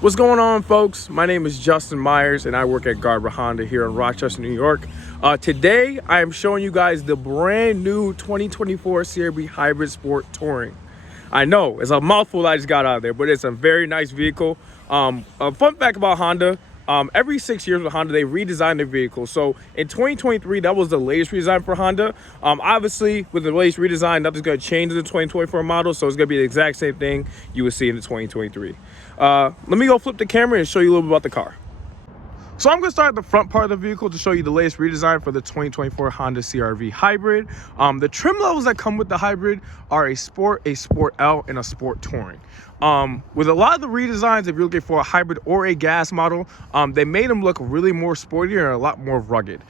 What's going on, folks? My name is Justin Myers and I work at Garber Honda here in Rochester, New York. Today I am showing you guys the brand new 2024 CR-V Hybrid Sport Touring. I know it's a mouthful I just got out of there, but it's a very nice vehicle. A fun fact about Honda, every 6 years with Honda, they redesign their vehicle. So in 2023, that was the latest redesign for Honda. Obviously, with the latest redesign, nothing's going to change in the 2024 model. So it's going to be the exact same thing you would see in the 2023. Let me go flip the camera and show you a little bit about the car. So I'm going to start at the front part of the vehicle to show you the latest redesign for the 2024 Honda CR-V Hybrid. The trim levels that come with the Hybrid are a Sport L, and a Sport Touring. With a lot of the redesigns, if you're looking for a hybrid or a gas model, they made them look really more sportier and a lot more rugged.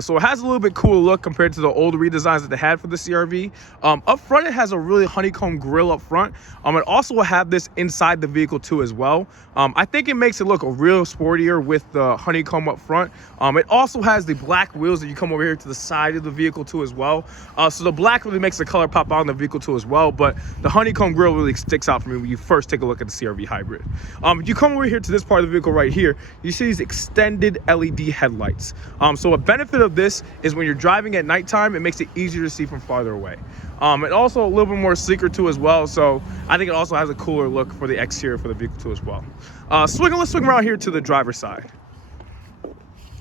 So it has a little bit cooler look compared to the older redesigns that they had for the CR-V. Up front, it has a really honeycomb grille up front. It also will have this inside the vehicle too as well. I think it makes it look a real sportier with the honeycomb up front. It also has the black wheels that you come over here to the side of the vehicle too as well. So the black really makes the color pop out in the vehicle too as well, but the honeycomb grille really sticks out for me when you first take a look at the CR-V Hybrid. If you come over here to this part of the vehicle right here, you see these extended LED headlights. So a benefit of this is when you're driving at nighttime, it makes it easier to see from farther away. It also a little bit more sleeker too as well, so I think it also has a cooler look for the exterior for the vehicle too as well. Let's swing around here to the driver's side.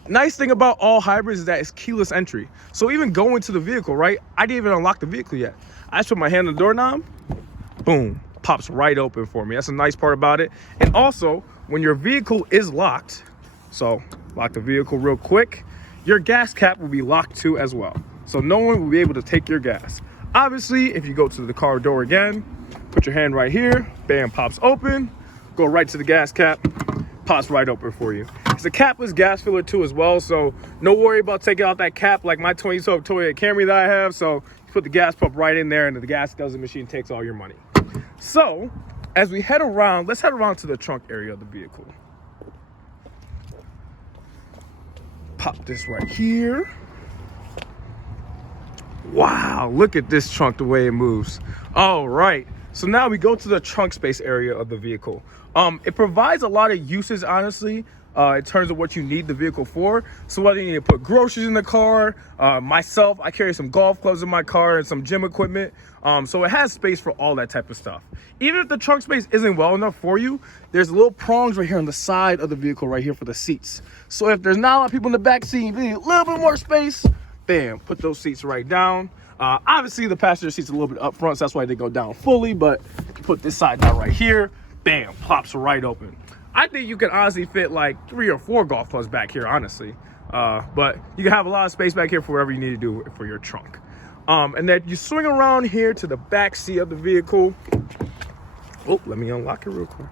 Nice thing about all hybrids is that it's keyless entry. So even going to the vehicle, right, I didn't even unlock the vehicle yet. I just put my hand on the doorknob, boom, pops right open for me. That's a nice part about it. And also, when your vehicle is locked, so lock the vehicle real quick, your gas cap will be locked too as well. So no one will be able to take your gas. Obviously, if you go to the car door again, put your hand right here, bam, pops open, go right to the gas cap, pops right open for you. It's a capless gas filler too as well, so no worry about taking out that cap like my 2012 Toyota Camry that I have. So you put the gas pump right in there and the gas guzzling machine takes all your money. So as we head around, let's head around to the trunk area of the vehicle. Pop this right here. Wow, look at this trunk, the way it moves. All right, so now we go to the trunk space area of the vehicle. It provides a lot of uses, honestly, in terms of what you need the vehicle for. So whether you need to put groceries in the car, myself, I carry some golf clubs in my car and some gym equipment. So it has space for all that type of stuff. Even if the trunk space isn't well enough for you, there's little prongs right here on the side of the vehicle right here for the seats. So if there's not a lot of people in the back seat, you need a little bit more space, bam, put those seats right down. Obviously the passenger seat's a little bit up front, so that's why they go down fully, but put this side down right here, bam, pops right open. I think you can honestly fit like 3 or 4 golf clubs back here, honestly. But you can have a lot of space back here for whatever you need to do for your trunk. And then you swing around here to the back seat of the vehicle. Oh, let me unlock it real quick.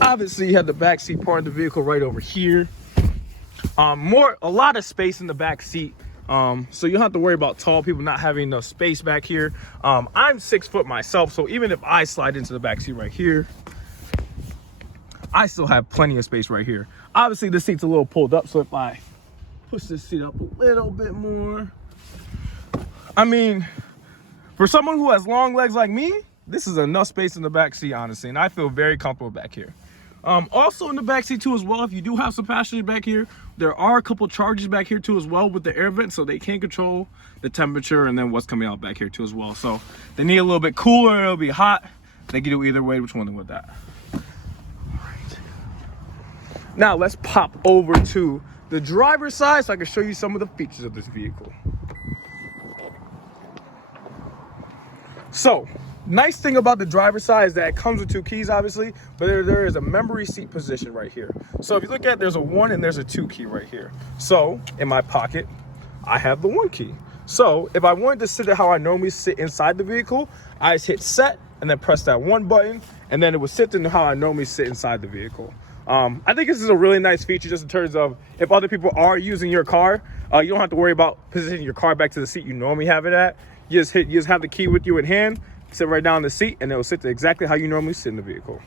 Obviously, you have the back seat part of the vehicle right over here. A lot of space in the back seat. So you don't have to worry about tall people not having enough space back here. I'm 6 foot myself, so even if I slide into the back seat right here, I still have plenty of space right here. Obviously, the seat's a little pulled up, so if I push this seat up a little bit more, I mean, for someone who has long legs like me, this is enough space in the back seat, honestly, and I feel very comfortable back here. Also in the back seat too as well, if you do have some passengers back here, there are a couple chargers back here too as well with the air vent, so they can control the temperature and then what's coming out back here too as well. So they need a little bit cooler, it'll be hot. They can do either way, which one with that. All right. Now let's pop over to the driver's side so I can show you some of the features of this vehicle. So, nice thing about the driver's side is that it comes with 2 keys, obviously, but there is a memory seat position right here. So if you look at it, there's a 1 and there's a 2 key right here. So in my pocket, I have the 1 key. So if I wanted to sit how I normally sit inside the vehicle, I just hit set and then press that 1 button, and then it would sit to how I normally sit inside the vehicle. I think this is a really nice feature just in terms of if other people are using your car, you don't have to worry about positioning your car back to the seat you normally have it at. You just have the key with you in hand, sit right down in the seat, and it will sit to exactly how you normally sit in the vehicle.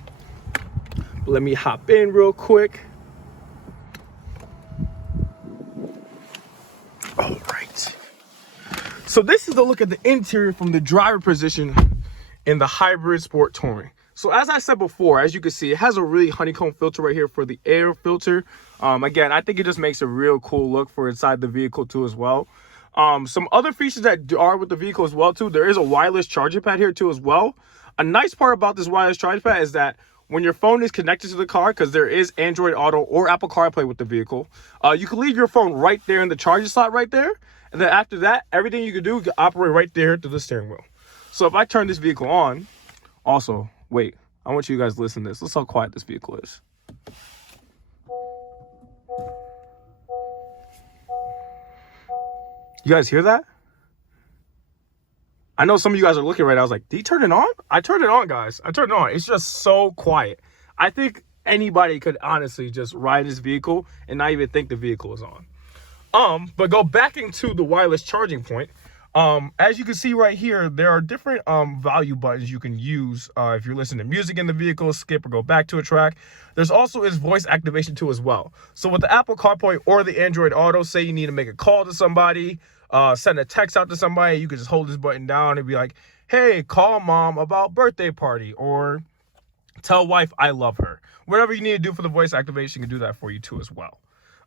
But let me hop in real quick. All right. So this is the look at the interior from the driver position in the hybrid sport touring. So as I said before, as you can see, it has a really honeycomb filter right here for the air filter. Again, I think it just makes a real cool look for inside the vehicle too as well. Some other features that are with the vehicle as well too, there is a wireless charging pad here too as well. A nice part about this wireless charging pad is that when your phone is connected to the car, because there is Android Auto or Apple CarPlay with the vehicle, you can leave your phone right there in the charging slot right there. And then after that, everything you can do, you can operate right there through the steering wheel. So if I turn this vehicle on, also, wait, I want you guys to listen to this. Listen how quiet this vehicle is. You guys hear that? I know some of you guys are looking right now. I was like, did he turn it on? I turned it on, guys. I turned it on. It's just so quiet. I think anybody could honestly just ride this vehicle and not even think the vehicle is on. But go back into the wireless charging point. As you can see right here, there are different value buttons you can use if you're listening to music in the vehicle, skip or go back to a track. There's also voice activation too as well. So with the Apple CarPlay or the Android Auto, say you need to make a call to somebody, send a text out to somebody, you can just hold this button down and be like, hey, call mom about birthday party, or tell wife I love her. Whatever you need to do for the voice activation can do that for you too as well.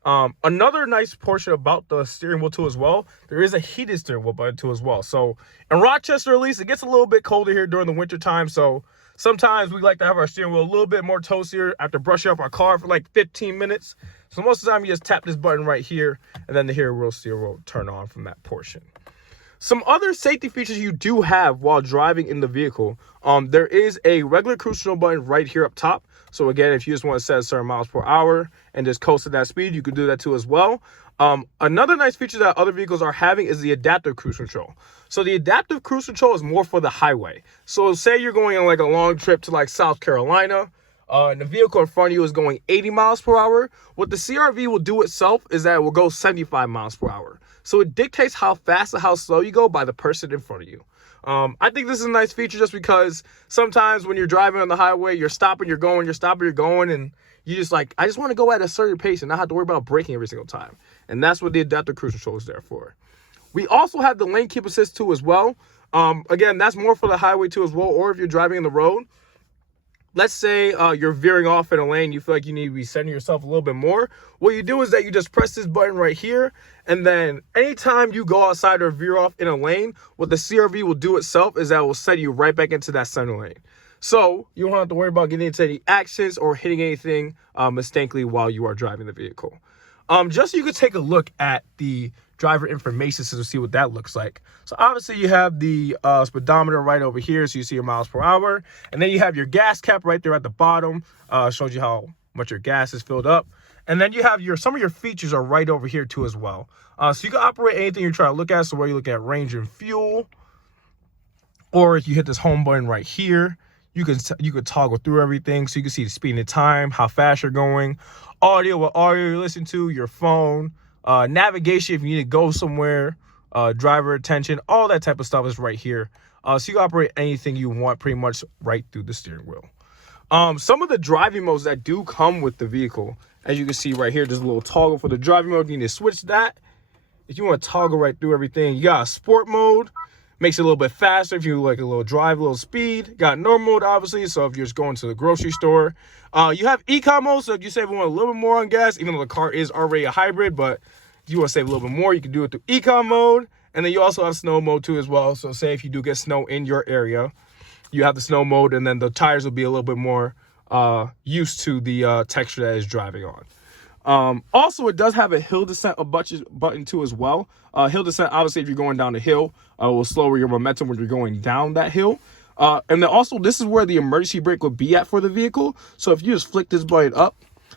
Another nice portion about the steering wheel too as well, there is a heated steering wheel button too as well. So in Rochester, at least, it gets a little bit colder here during the winter time. So sometimes we like to have our steering wheel a little bit more toastier after brushing up our car for like 15 minutes. So most of the time you just tap this button right here and then the steering wheel will turn on from that portion. Some other safety features you do have while driving in the vehicle, there is a regular cruise control button right here up top. So again, if you just want to set a certain miles per hour and just coast at that speed, you can do that too as well. Another nice feature that other vehicles are having is the adaptive cruise control. So the adaptive cruise control is more for the highway. So say you're going on like a long trip to like South Carolina, and the vehicle in front of you is going 80 miles per hour. What the CRV will do itself is that it will go 75 miles per hour. So it dictates how fast and how slow you go by the person in front of you. I think this is a nice feature just because sometimes when you're driving on the highway, you're stopping, you're going, and you just like, I just want to go at a certain pace and not have to worry about braking every single time. And that's what the adaptive cruise control is there for. We also have the lane keep assist too as well. Again, that's more for the highway too as well, or if you're driving in the road. Let's say you're veering off in a lane, you feel like you need to be centering yourself a little bit more. What you do is that you just press this button right here, and then anytime you go outside or veer off in a lane, what the CRV will do itself is that it will set you right back into that center lane. So you don't have to worry about getting into any accidents or hitting anything mistakenly while you are driving the vehicle. Just so you can take a look at the driver information system to see what that looks like. So obviously you have the speedometer right over here, so you see your miles per hour, and then you have your gas cap right there at the bottom, shows you how much your gas is filled up, and then you have some of your features are right over here too as well. So you can operate anything you're trying to look at. So where you look at range and fuel, or if you hit this home button right here, you could toggle through everything, so you can see the speed and the time, how fast you're going, audio, what audio you're listening to, your phone, navigation if you need to go somewhere, driver attention, all that type of stuff is right here. So you can operate anything you want pretty much right through the steering wheel. Some of the driving modes that do come with the vehicle, as you can see right here, there's a little toggle for the driving mode. You need to switch that. If you want to toggle right through everything, you got a sport mode. Makes it a little bit faster if you like a little drive, a little speed. Got normal mode, obviously, so if you're just going to the grocery store. You have eco mode, so if you save a little bit more on gas, even though the car is already a hybrid, but if you want to save a little bit more, you can do it through eco mode. And then you also have snow mode too as well. So say if you do get snow in your area, you have the snow mode, and then the tires will be a little bit more used to the texture that it's driving on. Also, it does have a hill descent button too as well. Hill descent, obviously, if you're going down the hill, will slow your momentum when you're going down that hill. And then also, this is where the emergency brake would be at for the vehicle. So if you just flick this button up,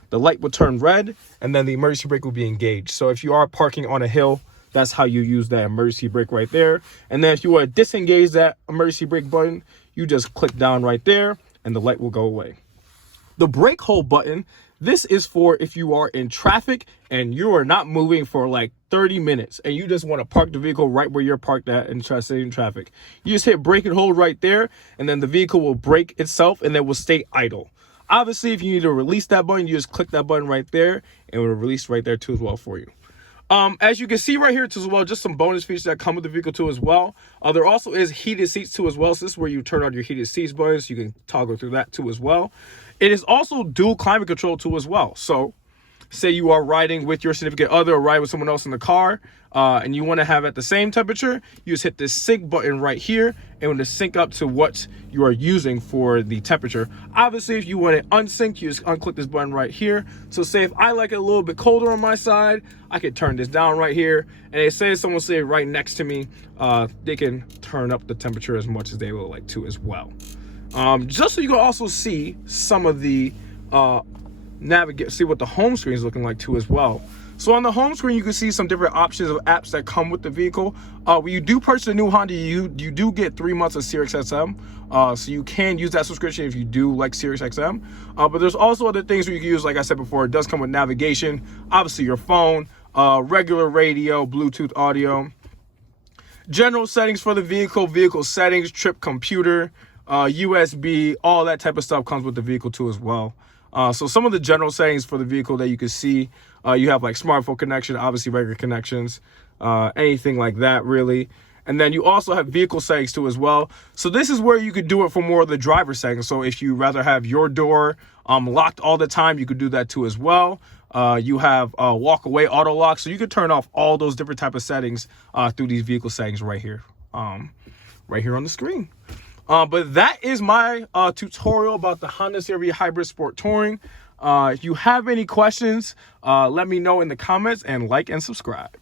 the light will turn red, and then the emergency brake will be engaged. So if you are parking on a hill, that's how you use that emergency brake right there. And then if you want to disengage that emergency brake button, you just click down right there, and the light will go away. The brake hold button, this is for if you are in traffic and you are not moving for like 30 minutes and you just want to park the vehicle right where you're parked at and try to stay in traffic. You just hit brake and hold right there, and then the vehicle will brake itself and then will stay idle. Obviously, if you need to release that button, you just click that button right there and it will release right there too as well for you. As you can see right here too as well, just some bonus features that come with the vehicle too as well. There also is heated seats too as well. So this is where you turn on your heated seats buttons. You can toggle through that too as well. It is also dual climate control too as well. So say you are riding with your significant other or riding with someone else in the car, and you want to have at the same temperature, you just hit this sync button right here, and when to sync up to what you are using for the temperature. Obviously, if you want it unsynced, you just unclick this button right here. So say if I like it a little bit colder on my side, I can turn this down right here, and they say someone say right next to me, they can turn up the temperature as much as they would like to as well. Just so you can also see some of the see what the home screen is looking like too as well. So on the home screen, you can see some different options of apps that come with the vehicle. When you do purchase a new Honda, you do get 3 months of SiriusXM, so you can use that subscription if you do like SiriusXM. But there's also other things where you can use. Like I said before, it does come with navigation, obviously your phone, regular radio, Bluetooth audio, general settings for the vehicle settings, trip computer, USB, all that type of stuff comes with the vehicle too as well. So some of the general settings for the vehicle that you can see, you have like smartphone connection, obviously regular connections, anything like that really. And then you also have vehicle settings too as well. So this is where you could do it for more of the driver settings. So if you rather have your door locked all the time, you could do that too as well. You have walk away auto lock, so you could turn off all those different type of settings through these vehicle settings right here on the screen. But that is my tutorial about the Honda CR-V Hybrid Sport Touring. If you have any questions, let me know in the comments, and like and subscribe.